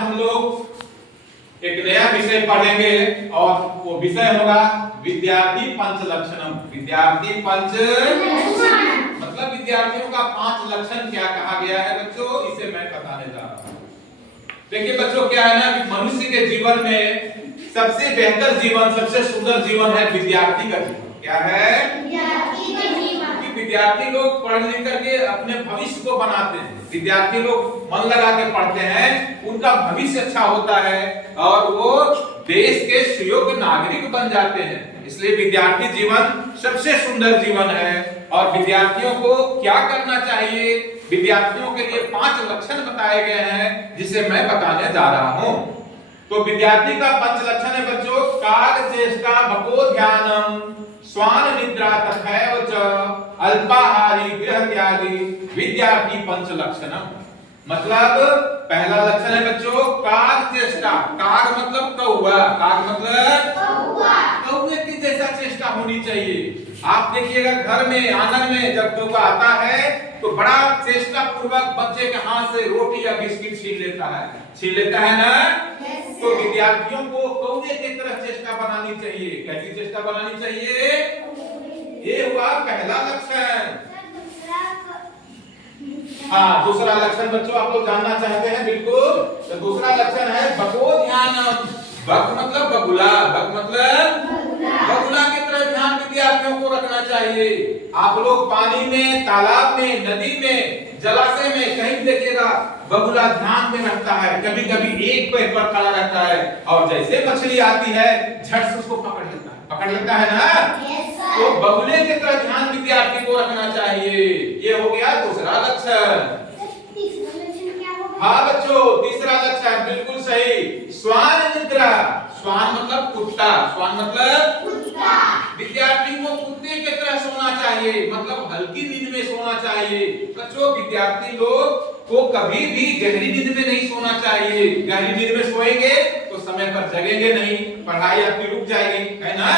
हम लोग एक नया विषय पढ़ेंगे और वो विषय होगा विद्यार्थी पंच लक्षणम। विद्यार्थी पंच मतलब विद्यार्थियों का 5 लक्षण क्या कहा गया है बच्चों, इसे मैं बताने जा रहा हूँ। देखिए बच्चों, क्या है ना कि मनुष्य के जीवन में सबसे बेहतर जीवन, सबसे सुंदर जीवन है विद्यार्थी का जीवन। क्या है? विद्यार्थी का जीवन। कि विद्यार्थी लोग पढ़ लिख करके अपने भविष्य को बनाते हैं। विद्यार्थी लोग मन लगा के पढ़ते हैं, उनका भविष्य अच्छा होता है और वो देश के सुयोग्य नागरिक बन जाते हैं। इसलिए विद्यार्थी जीवन सबसे सुंदर जीवन है। और विद्यार्थियों को क्या करना चाहिए, विद्यार्थियों के लिए 5 लक्षण बताए गए हैं जिसे मैं बताने जा रहा हूं। तो विद्यार्थी का 5 लक्षण है बच्चों, काग चेष्टा भको ध्यानम स्वान निद्रा तथैव च अल्पाहारी गृह त्यागी विद्यार्थी पंच लक्षणम। मतलब पहला लक्षण है बच्चों काग चेष्टा। काग मतलब कौवा, काग मतलब कौवे की जैसा चेष्टा होनी चाहिए। आप देखिएगा घर में आंगन में जब कौवा आता है तो बड़ा चेष्टा पूर्वक बच्चे के हाथ से रोटी या बिस्किट छीन लेता है ना। तो विद्यार्थियों को कौवे की तरह चेष्टा बनानी चाहिए। कैसी चेष्टा बनानी चाहिए? ये हुआ पहला लक्षण। हाँ, दूसरा लक्षण बच्चों आप लोग जानना चाहते हैं, बिल्कुल। तो दूसरा लक्षण है बको ध्यानम। बक मतलब बगुला, बक मतलब बगुला की तरह ध्यान विद्यार्थियों को रखना चाहिए। आप लोग पानी में, तालाब में, नदी में, जलाशय में कहीं देखिएगा बगुला ध्यान में रहता है। कभी कभी एक पैर पर खड़ा रहता है और जैसे मछली आती है झट से उसको पकड़ लेता है ना। तो बगुले की तरह ध्यान विद्यार्थी को रखना चाहिए। ये हो गया दूसरा लक्षण। हाँ बच्चों, तीसरा लक्षण बिल्कुल सही, स्वान निद्रा। स्वान मतलब कुत्ता, स्वान मतलब कुत्ता। विद्यार्थी को कुत्ते की तरह सोना चाहिए, मतलब हल्की नींद में सोना चाहिए। बच्चों, विद्यार्थी लोग को कभी भी गहरी नींद में नहीं सोना चाहिए। गहरी नींद में सोएंगे तो समय पर जगेंगे नहीं, पढ़ाई आपकी रुक जाएगी, है ना।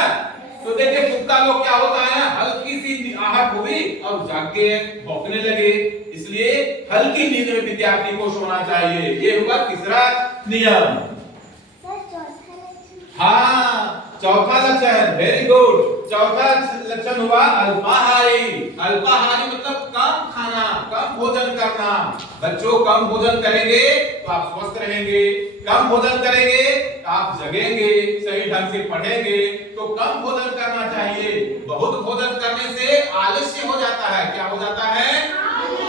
तो देखिए कुत्ता लोग क्या होता है, हल्की सी आहट हुई और जाग गए, भौंकने लगे। इसलिए हल्की नींद में विद्यार्थी को सोना चाहिए। ये हुआ तीसरा नियम। हाँ, चौथा लक्षण, वेरी गुड। चौथा लक्षण हुआ अल्पाहारी। अल्पाहारी मतलब कम खाना, कम भोजन करना। बच्चों, कम भोजन करेंगे तो आप स्वस्थ रहेंगे, कम भोजन करेंगे तो आप जगेंगे, सही ढंग से पढ़ेंगे। तो कम भोजन करना चाहिए। बहुत भोजन करने से आलस्य हो जाता है। क्या हो जाता है?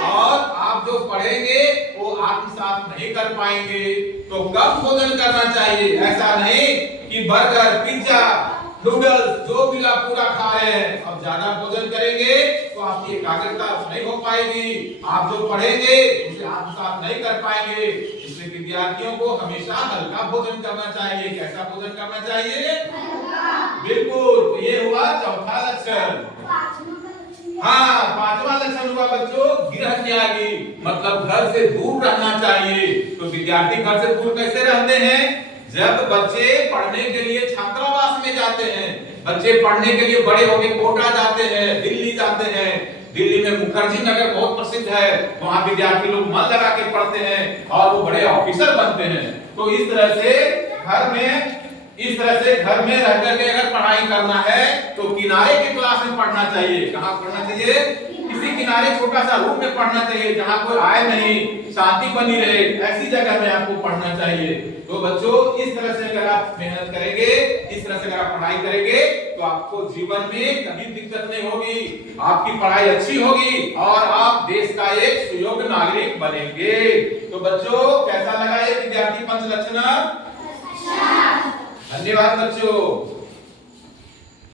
और आप जो पढ़ेंगे वो आत्मसात नहीं कर पाएंगे। तो कम भोजन करना चाहिए। ऐसा नहीं कि बर्गर, पिज्जा, नूडल्स जो मिला पूरा खा रहे हैं। अब ज्यादा भोजन करेंगे तो आपकी एकाग्रता नहीं हो पाएगी, आप जो पढ़ेंगे उसे आत्मसात नहीं कर पाएंगे। इसलिए विद्यार्थियों को हमेशा हल्का भोजन करना चाहिए। कैसा भोजन करना चाहिए? बिल्कुल। तो ये हुआ चौथा लक्षण। हाँ, पांचवा लक्षण हुआ बच्चों गृह त्यागी, मतलब घर से दूर रहना चाहिए। तो विद्यार्थी घर से दूर कैसे रहते हैं? जब बच्चे पढ़ने के लिए छात्रावास में जाते हैं, बच्चे पढ़ने के लिए बड़े होके कोटा जाते हैं, दिल्ली जाते हैं। दिल्ली में मुखर्जी नगर बहुत प्रसिद्ध है, वहां विद्यार्थी लोग मन लगा के पढ़ते हैं और वो बड़े ऑफिसर बनते हैं। तो इस तरह से घर में रह करके अगर पढ़ाई करना है तो किनारे की क्लास में पढ़ना चाहिए। कहाँ पढ़ना चाहिए? किसी किनारे छोटा सा रूम में पढ़ना चाहिए जहाँ कोई आए नहीं, शांति बनी रहे, ऐसी जगह में आपको पढ़ना चाहिए। तो बच्चों, इस तरह से अगर आप मेहनत करेंगे, इस तरह से अगर आप पढ़ाई करेंगे तो आपको जीवन में कभी दिक्कत नहीं होगी, आपकी पढ़ाई अच्छी होगी और आप देश का एक सुयोग्य नागरिक बनेंगे। तो बच्चों, कैसा लगा ये विद्यार्थी पंच लक्षण? धन्यवाद बच्चों।